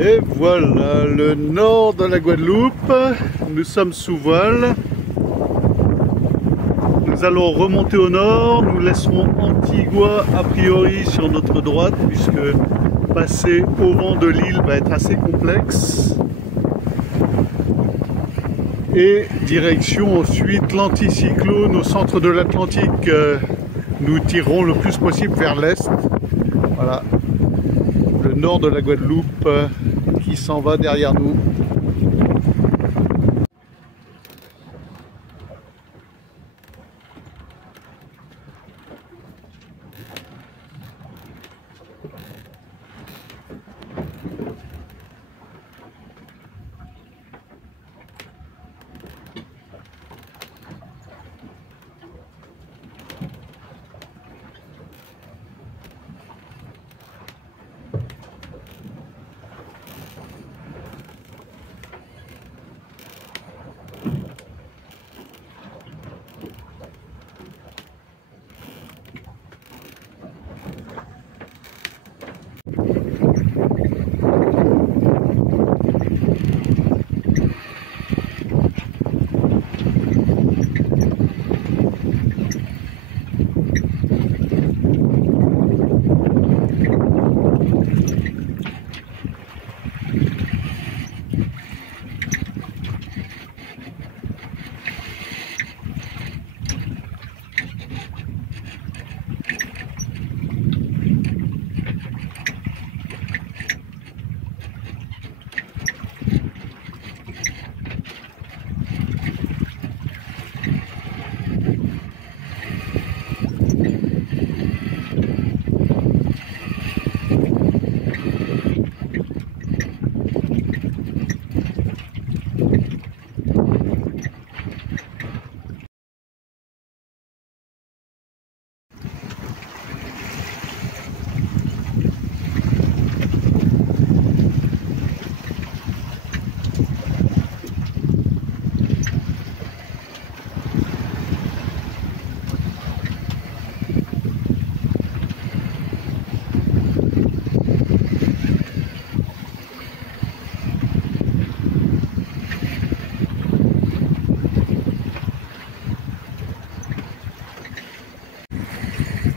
Et voilà le nord de la Guadeloupe. Nous sommes sous voile. Nous allons remonter au nord. Nous laisserons Antigua a priori sur notre droite, puisque passer au vent de l'île va être assez complexe. Et direction ensuite l'anticyclone au centre de l'Atlantique. Nous tirerons le plus possible vers l'est. Voilà, le nord de la Guadeloupe qui s'en va derrière nous.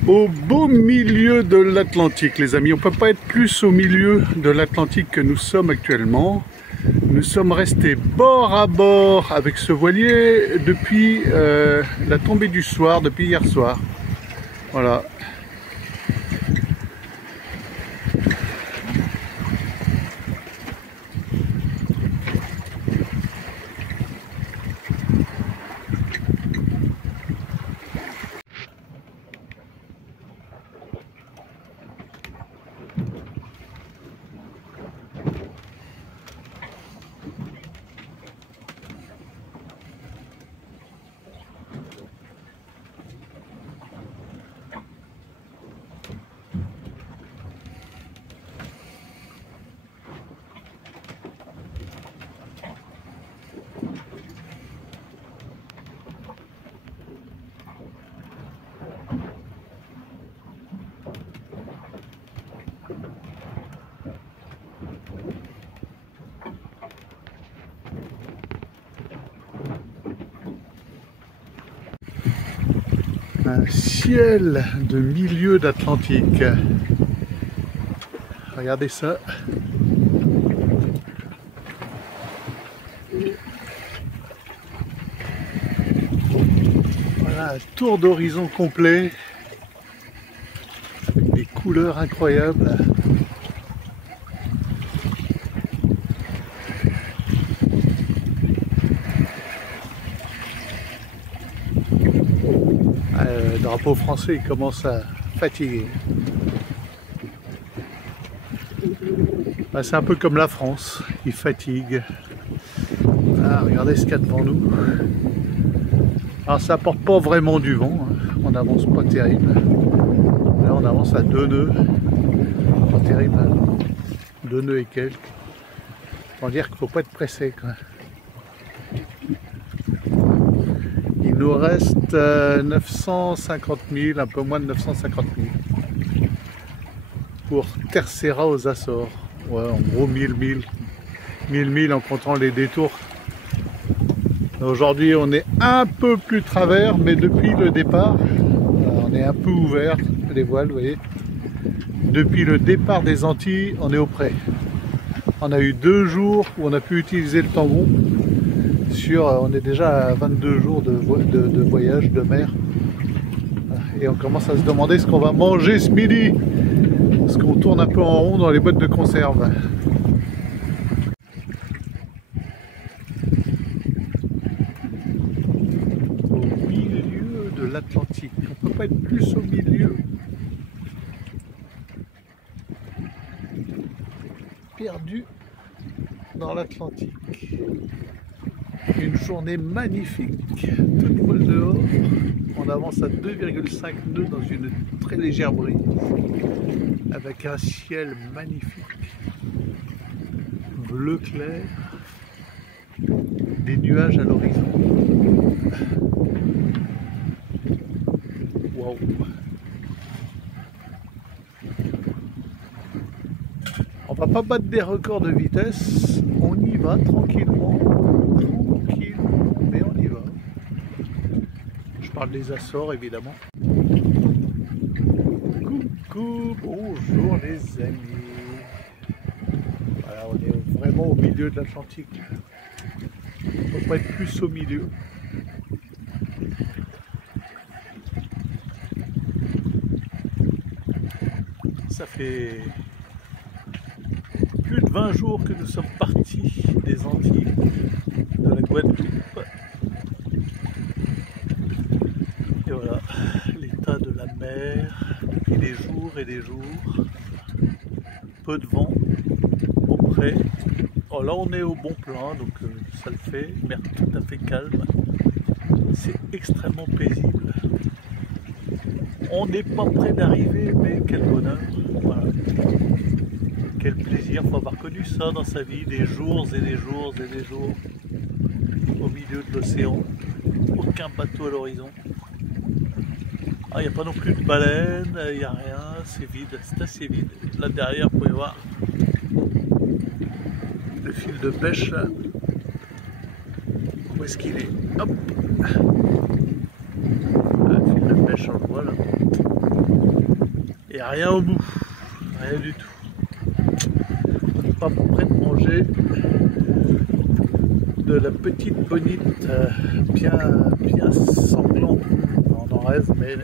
Au beau milieu de l'Atlantique, les amis. On ne peut pas être plus au milieu de l'Atlantique que nous sommes actuellement. Nous sommes restés bord à bord avec ce voilier depuis la tombée du soir, depuis hier soir. Voilà. Un ciel de milieu d'Atlantique. Regardez ça. Voilà, un tour d'horizon complet avec des couleurs incroyables. Le drapeau français il commence à fatiguer. C'est un peu comme la France, il fatigue. Ah, regardez ce qu'il y a devant nous. Alors ça apporte pas vraiment du vent, hein. On n'avance pas terrible. Là on avance à 2 nœuds. Pas terrible, hein. 2 nœuds et quelques. On va dire qu'il ne faut pas être pressé, quoi. Il nous reste 950 000, un peu moins de 950 000 pour Terceira aux Açores. Ouais, en gros 1000 milles en comptant les détours. Aujourd'hui on est un peu plus travers, mais depuis le départ, on est un peu ouvert, les voiles, vous voyez. Depuis le départ des Antilles, on est au près. On a eu 2 jours où on a pu utiliser le tangon. On est déjà à 22 jours de voyage de mer. Et on commence à se demander ce qu'on va manger ce midi. Parce qu'on tourne un peu en rond dans les boîtes de conserve. Au milieu de l'Atlantique. On ne peut pas être plus au milieu. Perdu dans l'Atlantique. Une journée magnifique, toute molle dehors. On avance à 2,5 nœuds dans une très légère brise, avec un ciel magnifique, bleu clair, des nuages à l'horizon. Waouh! On va pas battre des records de vitesse, on y va tranquillement, mais on y va. Je parle des Açores évidemment. Coucou, bonjour les amis. Voilà, on est vraiment au milieu de l'Atlantique. On ne peut pas être plus au milieu. Ça fait plus de 20 jours que nous sommes partis des Antilles, de la Guadeloupe. Et voilà, l'état de la mer depuis des jours et des jours. Peu de vent, au près. Oh, là on est au bon plein, donc ça le fait, mer tout à fait calme. C'est extrêmement paisible. On n'est pas près d'arriver, mais quel bonheur. Voilà. Quel plaisir, il faut avoir connu ça dans sa vie, des jours et des jours et des jours au milieu de l'océan, aucun bateau à l'horizon. Ah, il n'y a pas non plus de baleines, il n'y a rien, c'est vide, c'est assez vide. Là derrière, vous pouvez voir le fil de pêche là. Où est-ce qu'il est? Hop! Le fil de pêche, on le voit là. Et rien au bout, rien du tout. On n'est pas prêt de manger de la petite bonite bien sanglante. On en rêve, mais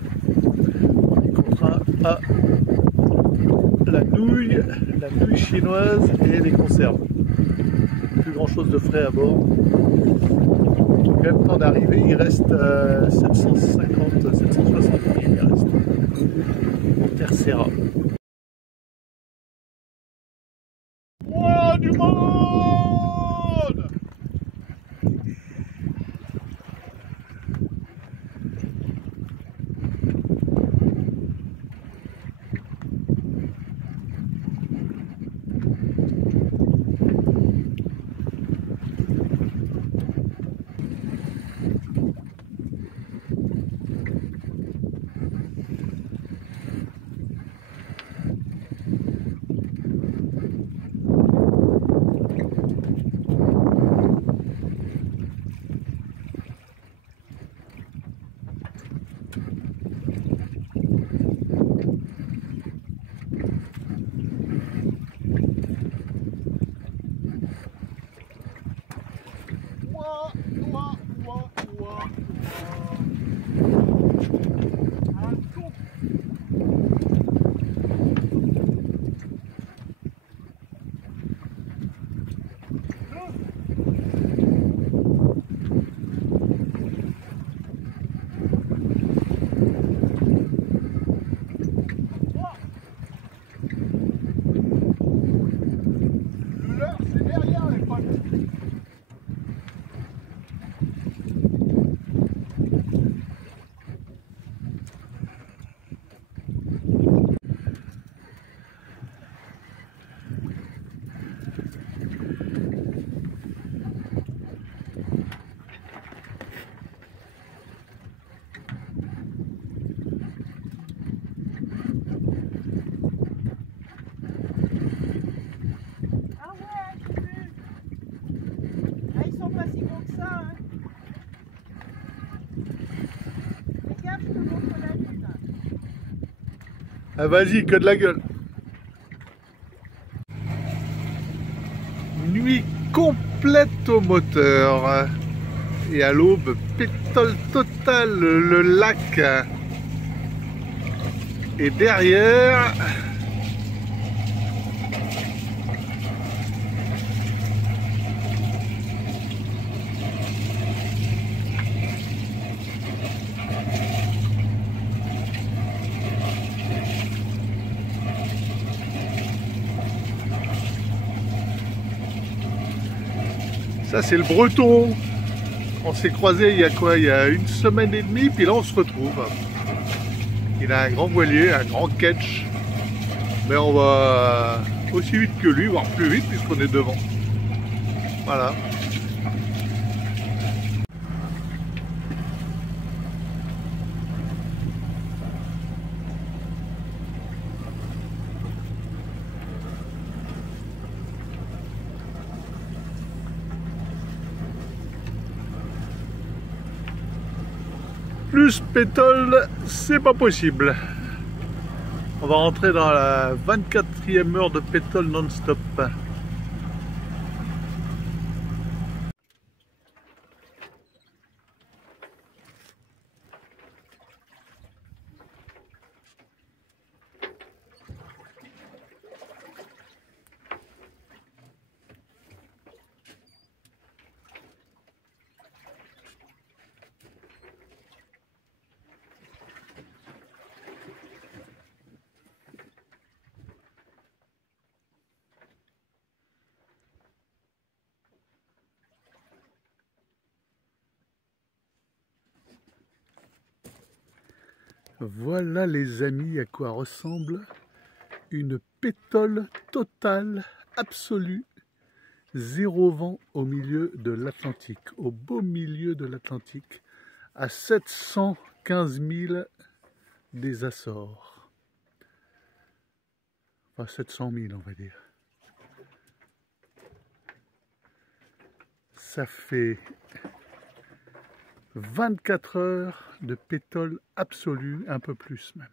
on est contraint à la nouille chinoise et les conserves. Plus grand chose de frais à bord. Quand même temps d'arriver, il reste 750, 760 000, il reste en terre serra. Wow, du monde! Ah, vas-y, que de la gueule. Nuit complète au moteur. Et à l'aube, pétole totale, le lac. Et derrière... Ça c'est le Breton. On s'est croisé il y a quoi? Il y a une semaine et demie, puis là on se retrouve. Il a un grand voilier, un grand ketch. Mais on va aussi vite que lui, voire plus vite puisqu'on est devant. Voilà. Plus pétole, c'est pas possible. On va rentrer dans la 24e heure de pétole non-stop. Voilà les amis à quoi ressemble une pétole totale, absolue, zéro vent au milieu de l'Atlantique, au beau milieu de l'Atlantique, à 715 000 des Açores. Enfin 700 000 on va dire. Ça fait 24 heures de pétole absolue, un peu plus même.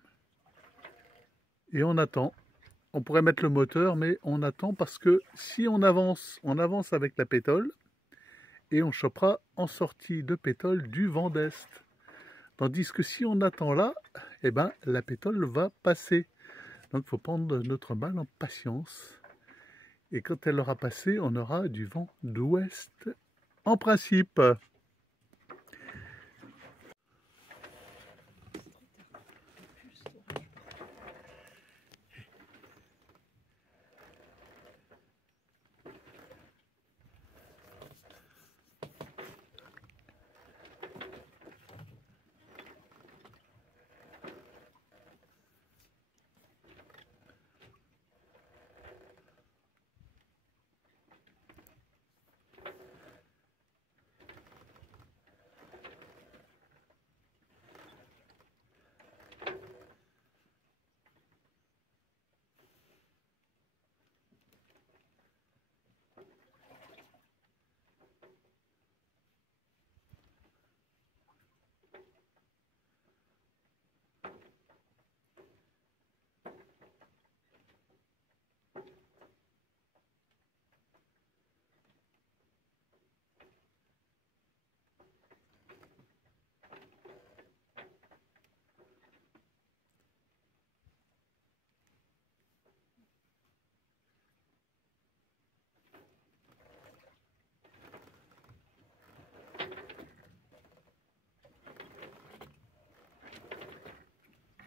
Et on attend. On pourrait mettre le moteur, mais on attend parce que si on avance avec la pétole et on chopera en sortie de pétole du vent d'est. Tandis que si on attend là, eh ben, la pétole va passer. Donc il faut prendre notre mal en patience. Et quand elle aura passé, on aura du vent d'ouest en principe.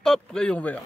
Hop, rayon vert.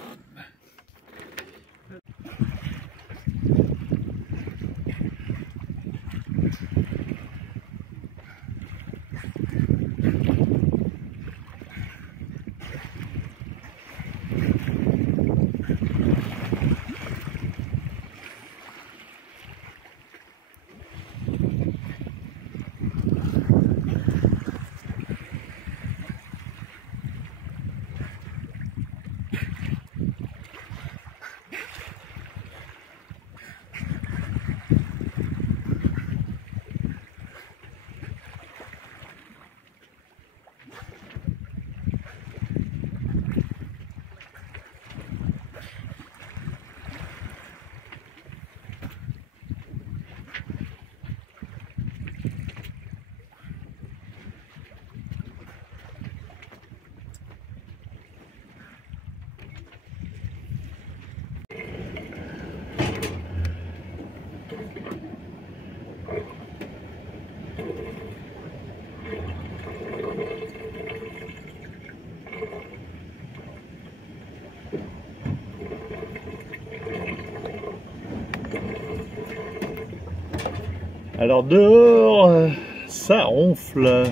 Alors dehors, ça ronfle.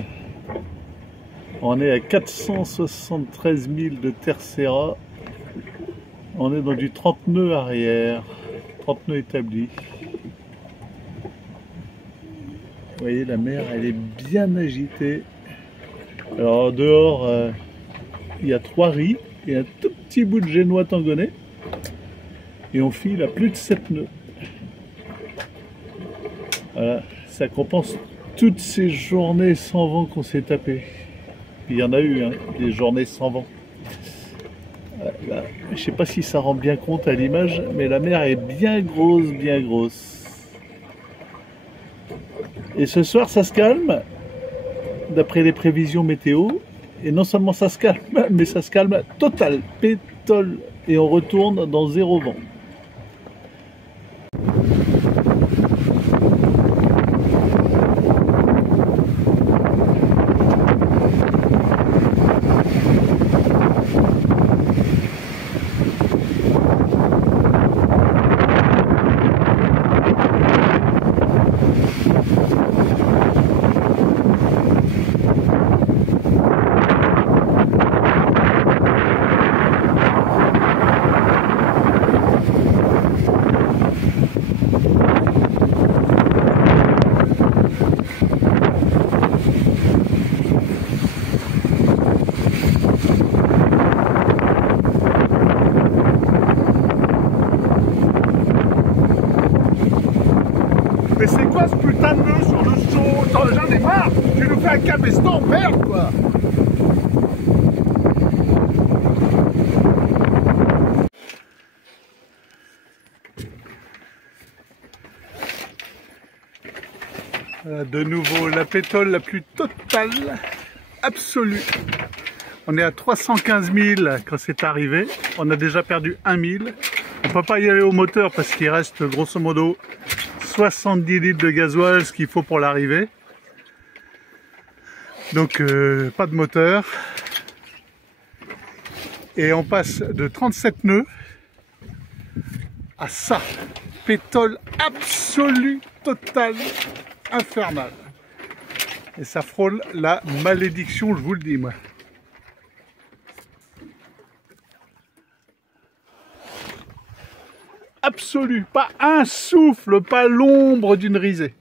On est à 473 000 de Tercera. On est dans du 30 nœuds arrière, 30 nœuds établis. Vous voyez, la mer, elle est bien agitée. Alors dehors, il y a 3 riz et un tout petit bout de génois tangonais. Et on file à plus de 7 nœuds. Voilà, ça compense toutes ces journées sans vent qu'on s'est tapé. Il y en a eu, hein, des journées sans vent. Là, je ne sais pas si ça rend bien compte à l'image, mais la mer est bien grosse, bien grosse. Et ce soir, ça se calme, d'après les prévisions météo. Et non seulement ça se calme, mais ça se calme total, pétole. Et on retourne dans 0 vent. Mais c'est quoi ce putain de nœud sur le saut? J'en ai marre. Tu nous fais un cabestan, merde quoi. De nouveau la pétole la plus totale, absolue. On est à 315 000 quand c'est arrivé. On a déjà perdu 1 000. On ne peut pas y aller au moteur parce qu'il reste grosso modo 70 litres de gasoil, ce qu'il faut pour l'arrivée. Donc pas de moteur. Et on passe de 37 nœuds à ça. Pétole absolue, totale, infernale. Et ça frôle la malédiction, je vous le dis moi. Absolu, pas un souffle, pas l'ombre d'une risée.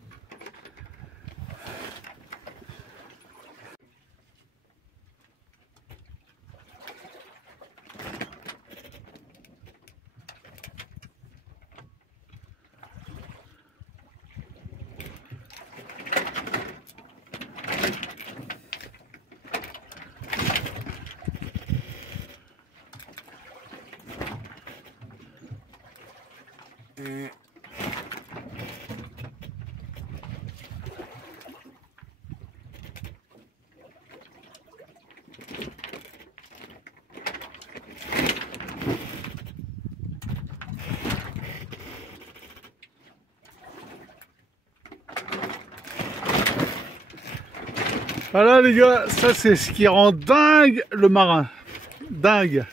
Voilà les gars, ça c'est ce qui rend dingue le marin. Dingue.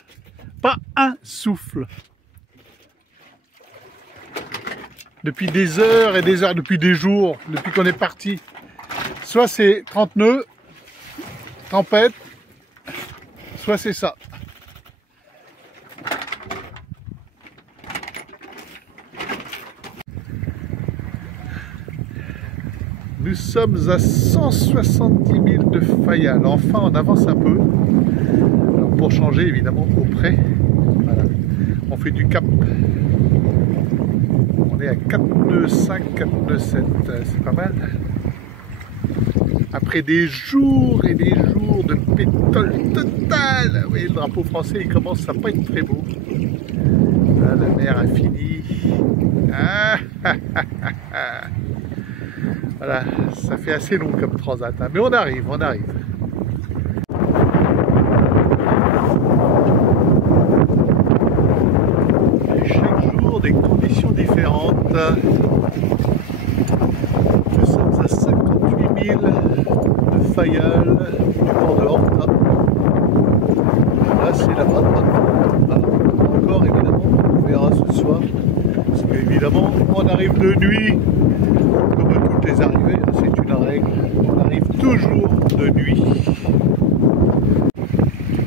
Pas un souffle. Depuis des heures et des heures, depuis des jours, depuis qu'on est parti. Soit c'est 30 nœuds, tempête, soit c'est ça. Nous sommes à 170 000 de Fayal. Enfin, on avance un peu. Alors, pour changer, évidemment, au près. Voilà. On fait du cap. On est à 4 nœuds 5, 4 nœuds 7. C'est pas mal. Après des jours et des jours de pétole totale. Oui, le drapeau français, il commence à pas être très beau. Là, la mer a fini. Voilà, ça fait assez long comme transat, hein. Mais on arrive, on arrive. Et chaque jour, des conditions différentes. Nous sommes à 58 000 de Fayal, du port de Horta. Là, c'est la bas encore, évidemment, on verra ce soir. Parce qu'évidemment, on arrive de nuit, comme tout toutes les arrivées, hein, c'est une règle, on arrive toujours de nuit.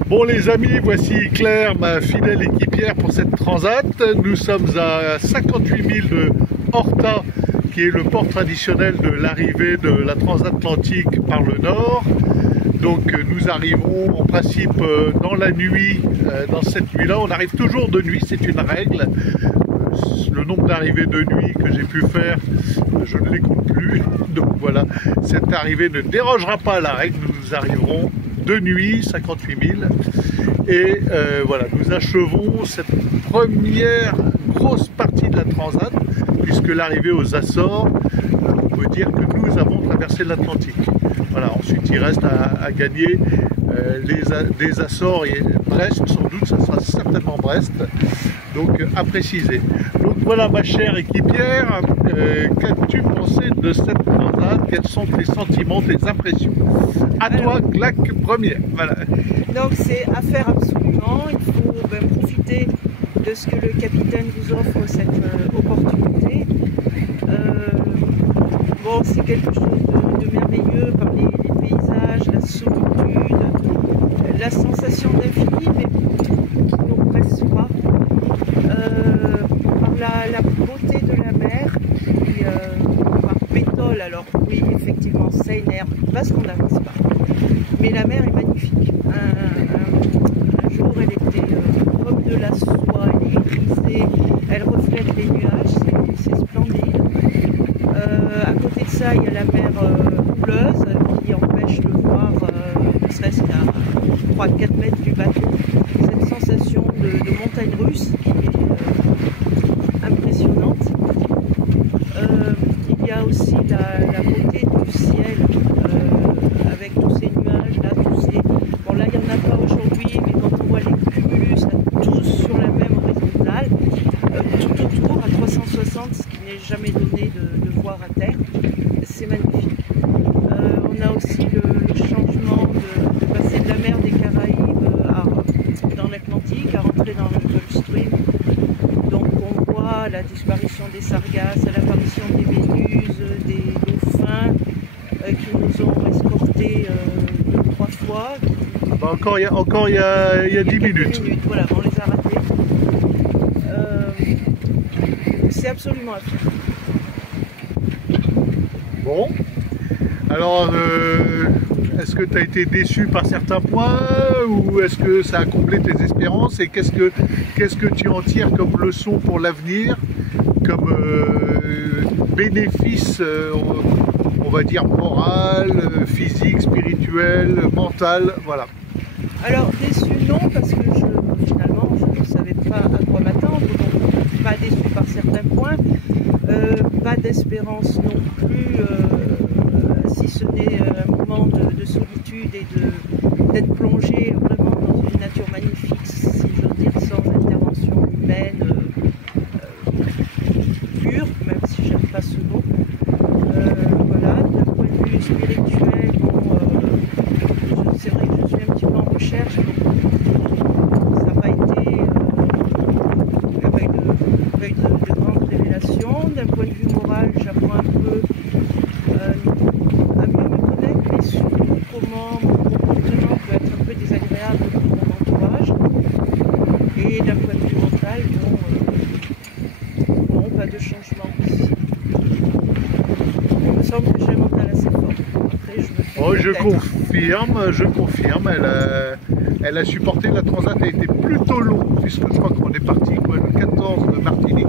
Bon les amis, voici Claire, ma fidèle équipière pour cette transat. Nous sommes à 58 000 de Horta, qui est le port traditionnel de l'arrivée de la transatlantique par le nord. Donc nous arrivons en principe dans la nuit, dans cette nuit-là, on arrive toujours de nuit, c'est une règle. Le nombre d'arrivées de nuit que j'ai pu faire, je ne les compte plus. Donc voilà, cette arrivée ne dérogera pas à la règle, nous arriverons de nuit, 58 000. Et voilà, nous achevons cette première grosse partie de la transat, puisque l'arrivée aux Açores, on peut dire que nous avons traversé l'Atlantique. Voilà, ensuite il reste à gagner des Açores et Brest, sans doute, ça sera certainement Brest, donc à préciser. Donc voilà ma chère équipière, qu'as-tu pensé de cette transat? Quels sont tes sentiments, tes impressions? À toi, claque première. Voilà. Donc c'est à faire absolument, il faut profiter de ce que le capitaine vous offre, cette opportunité. Bon, c'est quelque chose de merveilleux par les paysages, la solitude, la sensation d'infini, mais qui ne nous presse pas, par la beauté de la mer, qui, par pétole, alors oui, effectivement, ça énerve parce qu'on n'avance pas, mais la mer est magnifique. Un jour, elle était comme de la soie, elle est grisée, elle reflète les nuages, c'est splendide. À côté de ça, il y a la mer houleuse qui empêche de voir, ne serait-ce qu'à 3-4 mètres du bateau, cette sensation de montagne russe qui est impressionnante. Il y a aussi la beauté du ciel avec tous ces nuages là, bon là il n'y en a pas aujourd'hui, mais quand on voit les cumulus tous sur la même horizontale, tout autour à 360, ce qui n'est jamais donné de voir à terre, c'est magnifique. On a aussi le changement de passer de la mer des Caraïbes dans l'Atlantique à rentrer dans le Gulf Stream. Donc on voit la disparition des sargasses, l'apparition des méduses, des dauphins qui nous ont escortés 2-3 fois. Bah encore il y a 10 minutes. Voilà, on les a ratés. C'est absolument à faire. Bon, alors est-ce que tu as été déçu par certains points ou est-ce que ça a comblé tes espérances et qu'est-ce que tu en tires comme leçon pour l'avenir, comme bénéfice, on va dire moral, physique, spirituel, mental, voilà. Alors déçu non, parce que finalement je ne savais pas à quoi m'attendre, donc pas déçu par certains points, pas d'espérance non plus, si ce n'est un moment de solitude et d'être plongé vraiment dans une nature magnifique, si j'ose dire, sans intervention humaine pure, même si j'aime pas ce mot. Voilà, d'un point de vue spirituel, bon, c'est vrai que je suis un petit peu en recherche, donc ça n'a pas été avec de grandes révélations. D'un point de vue moral, j'apprends un peu à mieux me connaître, mais surtout comment mon comportement peut être un peu désagréable pour mon entourage. Et d'un point de vue mental, bon, pas de changement. Il me semble que j'ai un mental assez fort. Après, je confirme, elle a supporté, la transat a été plutôt longue, puisque je crois qu'on est parti le 14 de Martinique.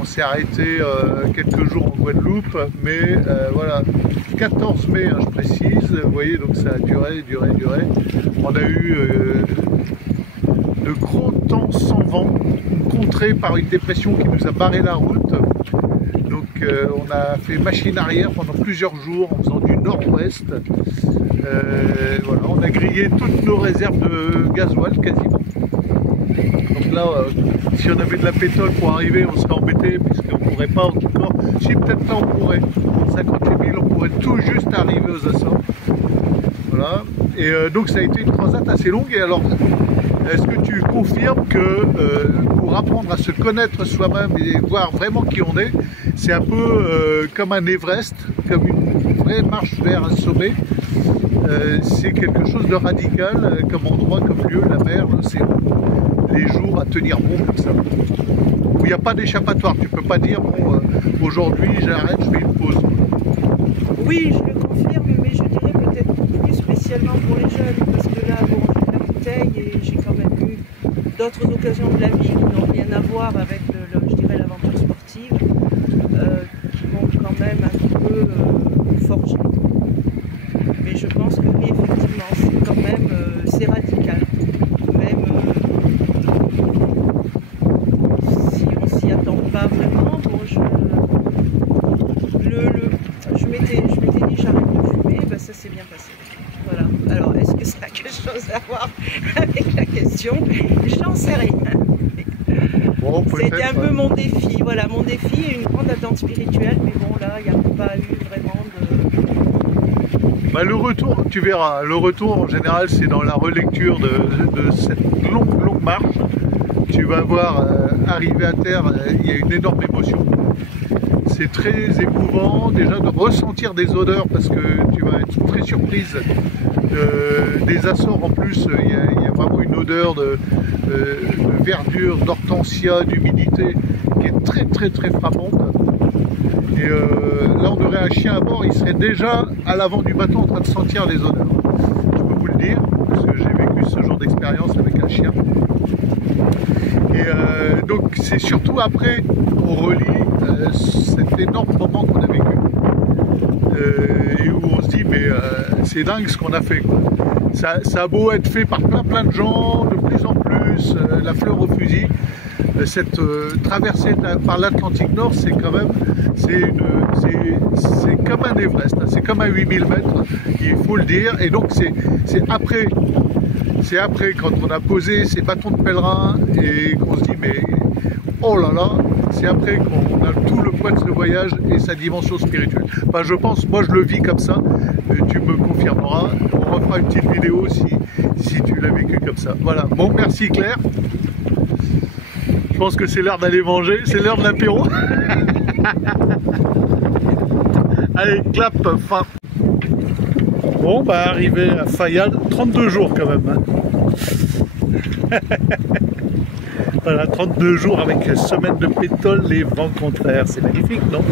On s'est arrêté quelques jours en Guadeloupe, mais voilà, 14 mai, hein, je précise, vous voyez, donc ça a duré. On a eu de gros temps sans vent, contré par une dépression qui nous a barré la route. Donc on a fait machine arrière pendant plusieurs jours en faisant du nord-ouest. Voilà, on a grillé toutes nos réserves de gasoil quasiment. Donc là, si on avait de la pétrole pour arriver, on serait embêté puisqu'on ne pourrait pas encore. Si peut-être là on pourrait, 58 000, on pourrait tout juste arriver aux Açores. Voilà. Et donc ça a été une transat assez longue. Et alors, Est-ce que tu confirmes que pour apprendre à se connaître soi-même et voir vraiment qui on est, c'est un peu comme un Everest, comme une vraie marche vers un sommet. C'est quelque chose de radical comme endroit, comme lieu, la mer, l'océan, les jours à tenir bon comme ça. Où il n'y a pas d'échappatoire, tu peux pas dire bon, aujourd'hui j'arrête, je fais une pause. Oui, je le confirme, mais je dirais peut-être plus spécialement pour les jeunes, parce que là, bon, j'ai la bouteille et j'ai quand même eu d'autres occasions de la vie qui n'ont rien à voir avec, je dirais, l'aventure sportive, qui m'ont quand même un petit peu forgé. Mais je pense que oui, effectivement, c'est quand même, c'est radical. Même si on s'y attend pas vraiment, bon, je m'étais dit j'arrête de fumer, ben ça s'est bien passé. Voilà. Alors, est-ce que ça a quelque chose à voir avec la question? J'en sais rien. Bon, c'était un peu mon défi. Voilà, mon défi est une grande attente spirituelle, mais bon, là, il n'y a pas eu vraiment de... Bah, le retour, tu verras, le retour en général, c'est dans la relecture de cette longue marche. Tu vas voir, arriver à terre, il y a une énorme émotion. C'est très émouvant déjà de ressentir des odeurs parce que tu vas être très surprise des Açores. En plus, il y a vraiment une odeur de verdure, d'hortensia, d'humidité qui est très frappante. Et là, on aurait un chien à bord, il serait déjà à l'avant du bateau en train de sentir les odeurs. Je peux vous le dire parce que j'ai vécu ce genre d'expérience avec un chien. Et donc c'est surtout après qu'on relie cet énorme moment qu'on a vécu et où on se dit mais c'est dingue ce qu'on a fait, quoi. Ça a beau être fait par plein de gens, de plus en plus, la fleur au fusil, cette traversée par l'Atlantique Nord, c'est quand même, c'est comme un Everest, hein, c'est comme un 8000 mètres, il faut le dire, et donc c'est après. C'est après, quand on a posé ces bâtons de pèlerin et qu'on se dit mais oh là là, c'est après qu'on a tout le poids de ce voyage et sa dimension spirituelle. Enfin, je pense, moi je le vis comme ça, tu me confirmeras, on refera une petite vidéo si tu l'as vécu comme ça. Voilà, bon merci Claire, je pense que c'est l'heure d'aller manger, c'est l'heure de l'apéro. Allez, clap, fin. Bon, bah arrivé à Fayal, 32 jours quand même. Hein. Voilà, 32 jours avec semaine de pétole, les vents contraires. C'est magnifique, non?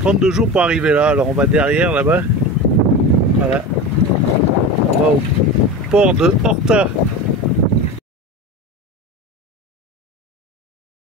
32 jours pour arriver là. Alors on va derrière, là-bas. Voilà. On va au port de Horta.